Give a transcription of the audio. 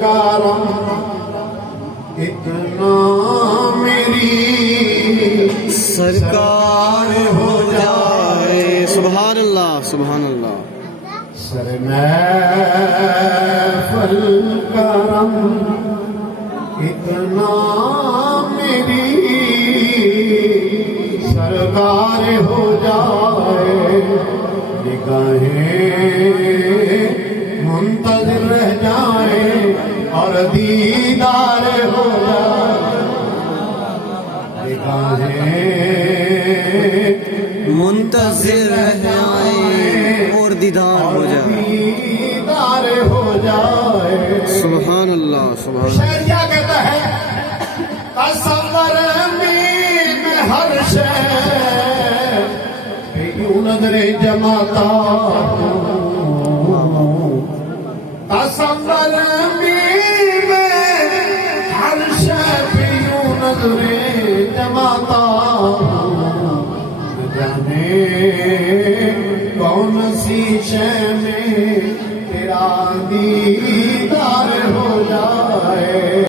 کرم اتنا میری سرکار ہو جائے. سبحان اللہ سبحان اللہ. سر محفل کرم اتنا میری سرکار ہو جائے. نگاہیں منتظر رہ جائیں اور دیدار ہو جائے. نگاہیں منتظر رہ جائیں اور دیدار ہو جائے. دیدار ہو جائے. سبحان اللہ سبحان اللہ. شاعر کیا کہتا ہے؟ تصور میں ہر شے یوں نظریں جماتا ہوں. تصور میں ہر شے یوں نظریں جماتا ہوں. جانے کون سی شے میں تیرا دیدار ہو جائے.